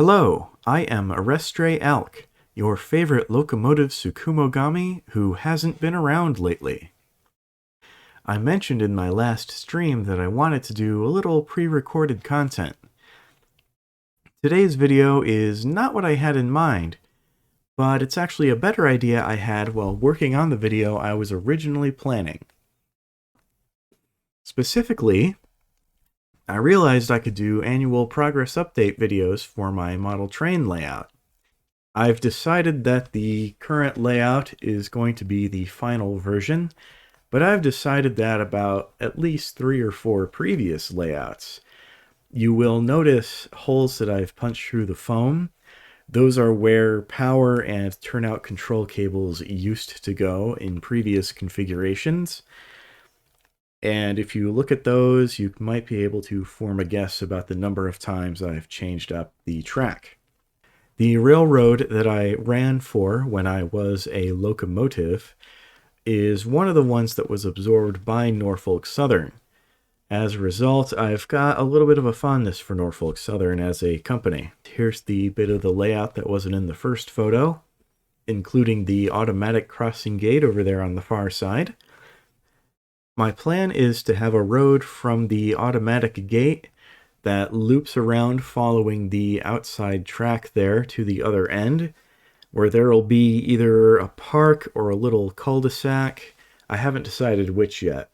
Hello, I am Arestray Alk, your favorite locomotive Tsukumogami who hasn't been around lately. I mentioned in my last stream that I wanted to do a little pre-recorded content. Today's video is not what I had in mind, but it's actually a better idea I had while working on the video I was originally planning. Specifically, I realized I could do annual progress update videos for my model train layout. I've decided that the current layout is going to be the final version, but I've decided that about at least 3 or 4 previous layouts. You will notice holes that I've punched through the foam. Those are where power and turnout control cables used to go in previous configurations. And if you look at those, you might be able to form a guess about the number of times I've changed up the track. The railroad that I ran for when I was a locomotive is one of the ones that was absorbed by Norfolk Southern. As a result, I've got a little bit of a fondness for Norfolk Southern as a company. Here's the bit of the layout that wasn't in the first photo, including the automatic crossing gate over there on the far side. My plan is to have a road from the automatic gate that loops around following the outside track there to the other end, where there will be either a park or a little cul-de-sac. I haven't decided which yet.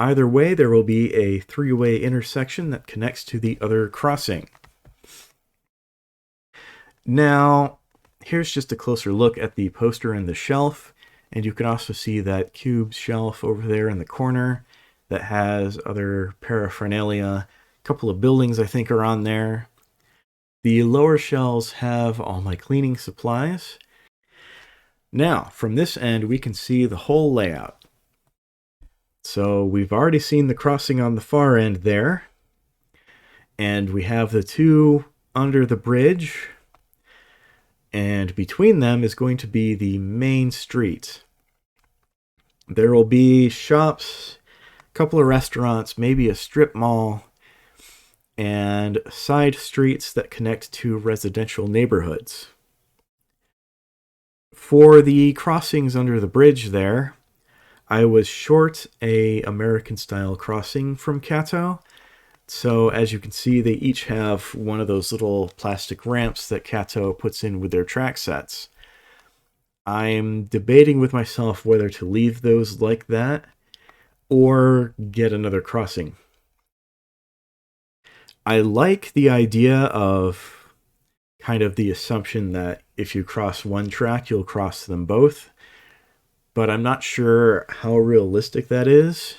Either way, there will be a 3-way intersection that connects to the other crossing. Now, here's just a closer look at the poster and the shelf. And you can also see that cube shelf over there in the corner that has other paraphernalia. A couple of buildings I think are on there. The lower shelves have all my cleaning supplies. Now, from this end, we can see the whole layout. So we've already seen the crossing on the far end there. And we have the two under the bridge. And between them is going to be the main street. There will be shops, a couple of restaurants, maybe a strip mall, and side streets that connect to residential neighborhoods. For the crossings under the bridge there, I was short a American-style crossing from Kato. So as you can see, they each have one of those little plastic ramps that Kato puts in with their track sets. I'm debating with myself whether to leave those like that or get another crossing. I like the idea of kind of the assumption that if you cross one track, you'll cross them both, but I'm not sure how realistic that is.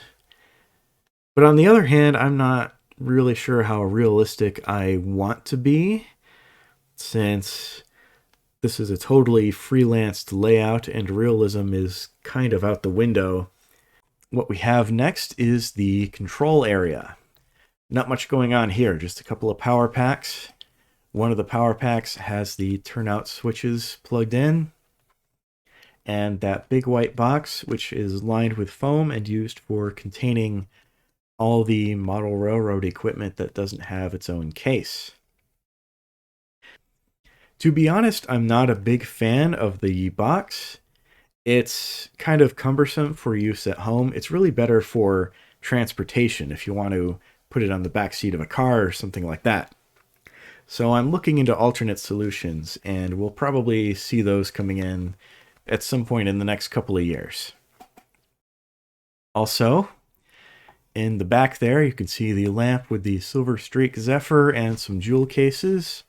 But on the other hand, I'm not really sure how realistic I want to be, since this is a totally freelanced layout and realism is kind of out the window. What we have next is the control area. Not much going on here, just a couple of power packs. One of the power packs has the turnout switches plugged in, and that big white box, which is lined with foam and used for containing all the model railroad equipment that doesn't have its own case. To be honest, I'm not a big fan of the box. It's kind of cumbersome for use at home. It's really better for transportation if you want to put it on the back seat of a car or something like that. So I'm looking into alternate solutions, and we'll probably see those coming in at some point in the next couple of years. Also, in the back there, you can see the lamp with the Silver Streak Zephyr and some jewel cases.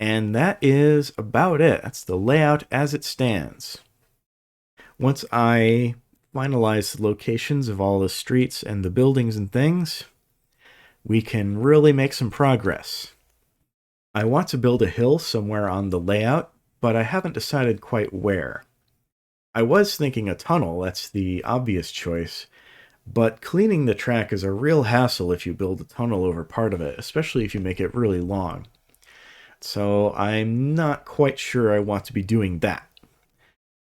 And that is about it. That's the layout as it stands. Once I finalize the locations of all the streets and the buildings and things, we can really make some progress. I want to build a hill somewhere on the layout, but I haven't decided quite where. I was thinking a tunnel, that's the obvious choice, but cleaning the track is a real hassle if you build a tunnel over part of it, especially if you make it really long. So I'm not quite sure I want to be doing that.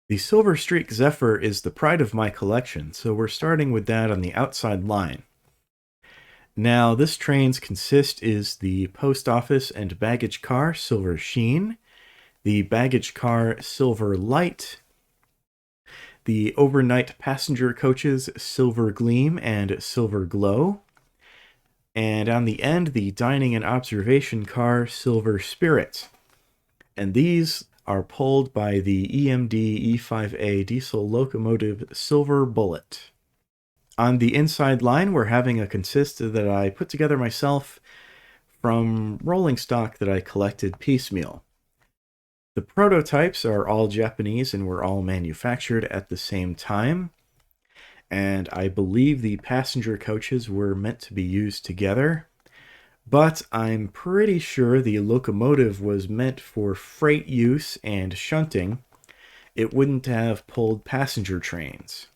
The Silver Streak Zephyr is the pride of my collection, so we're starting with that on the outside line. Now, this train's consist is the post office and baggage car Silver Sheen, the baggage car Silver Light, the overnight passenger coaches Silver Gleam and Silver Glow, and on the end, the dining and observation car Silver Spirit. And these are pulled by the EMD E5A diesel locomotive Silver Bullet. On the inside line, we're having a consist that I put together myself from rolling stock that I collected piecemeal. The prototypes are all Japanese and were all manufactured at the same time. And I believe the passenger coaches were meant to be used together. But I'm pretty sure the locomotive was meant for freight use and shunting. It wouldn't have pulled passenger trains.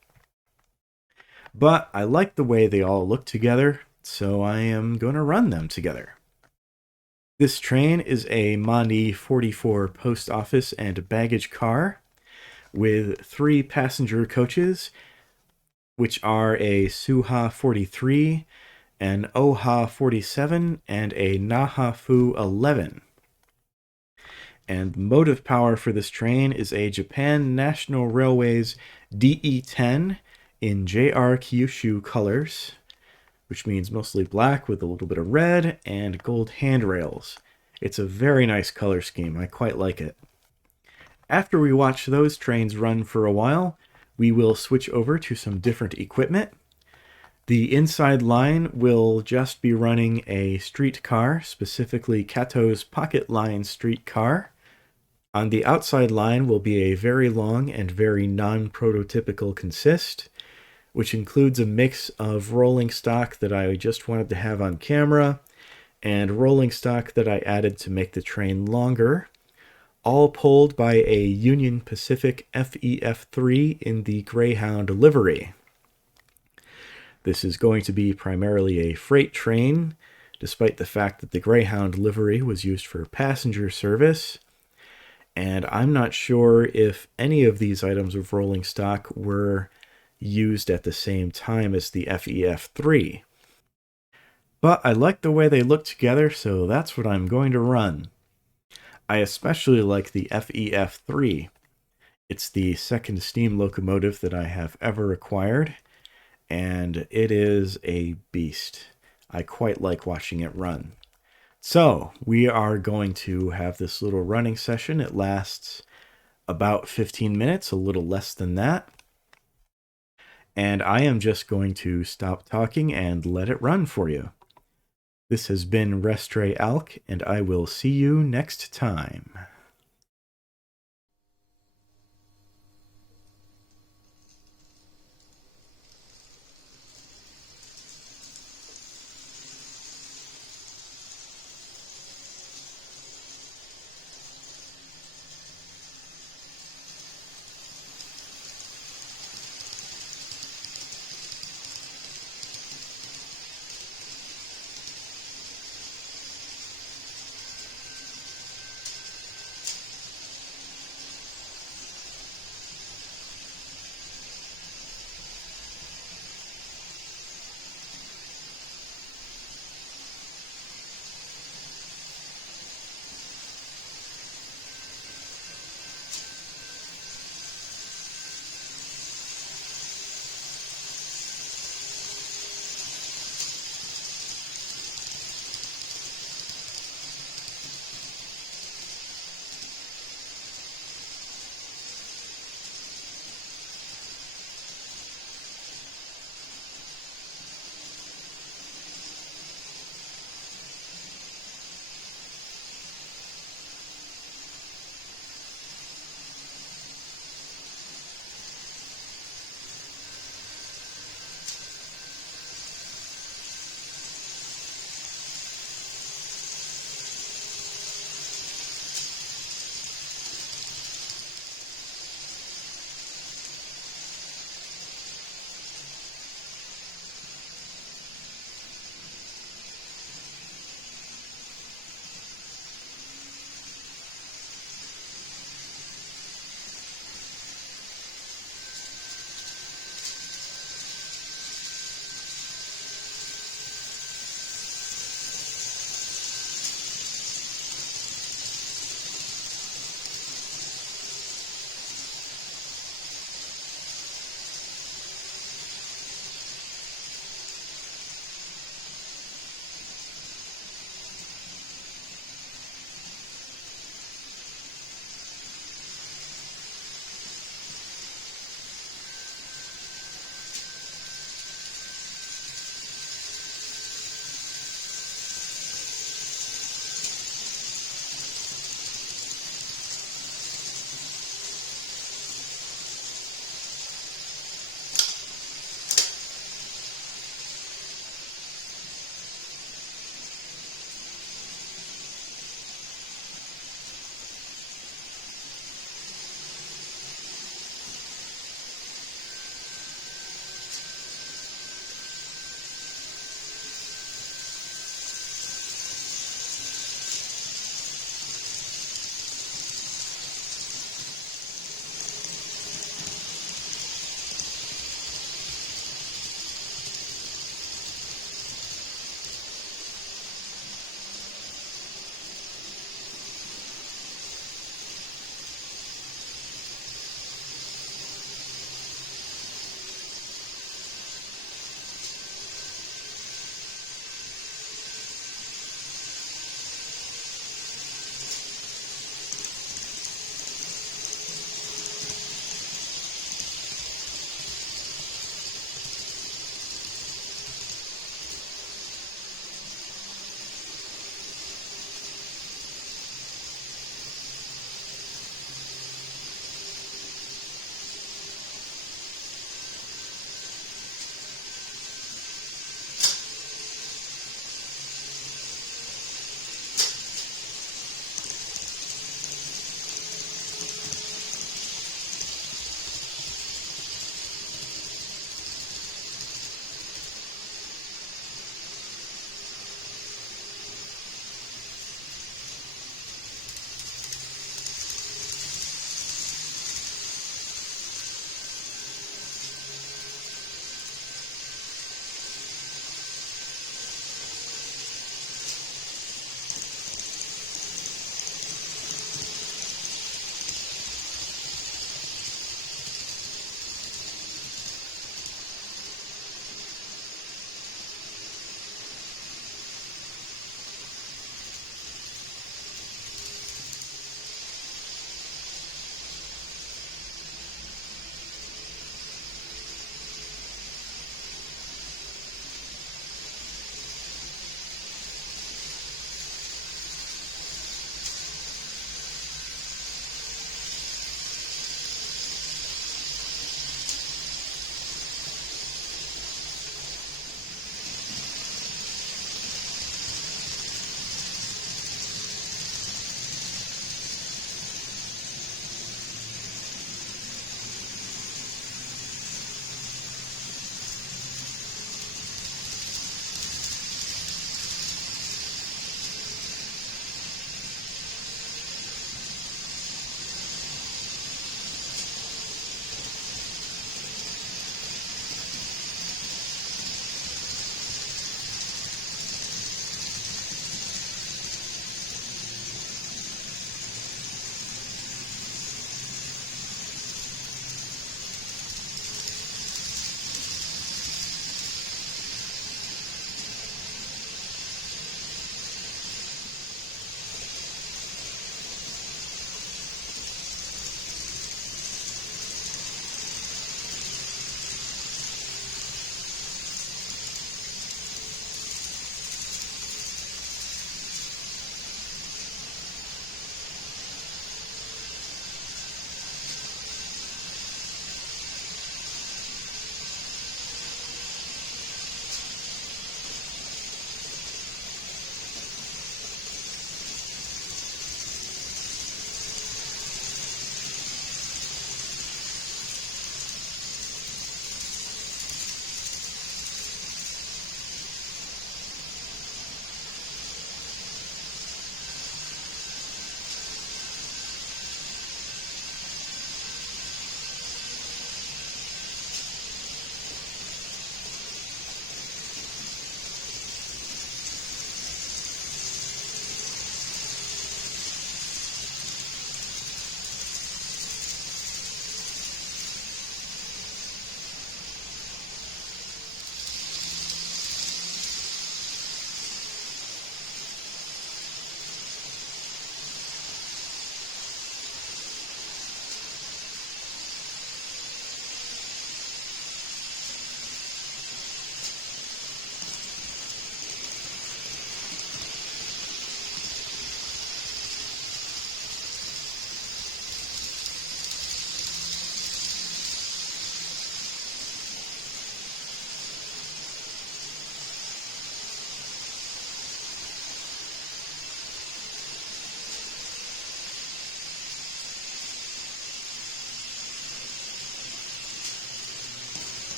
But I like the way they all look together, so I am going to run them together. This train is a Mani 44 post office and baggage car with 3 passenger coaches, which are a Suha 43, an Oha 47, and a Nahafu 11. And motive power for this train is a Japan National Railways DE10 in JR Kyushu colors, which means mostly black with a little bit of red and gold handrails. It's a very nice color scheme. I quite like it. After we watch those trains run for a while, we will switch over to some different equipment. The inside line will just be running a streetcar, specifically Kato's Pocket Line streetcar. On the outside line will be a very long and very non-prototypical consist, which includes a mix of rolling stock that I just wanted to have on camera and rolling stock that I added to make the train longer, all pulled by a Union Pacific FEF3 in the Greyhound livery. This is going to be primarily a freight train, despite the fact that the Greyhound livery was used for passenger service. And I'm not sure if any of these items of rolling stock were used at the same time as the FEF3. But I like the way they look together, so that's what I'm going to run. I especially like the FEF3. It's the second steam locomotive that I have ever acquired, and it is a beast. I quite like watching it run. So, we are going to have this little running session. It lasts about 15 minutes, a little less than that. And I am just going to stop talking and let it run for you. This has been Restre Alk, and I will see you next time.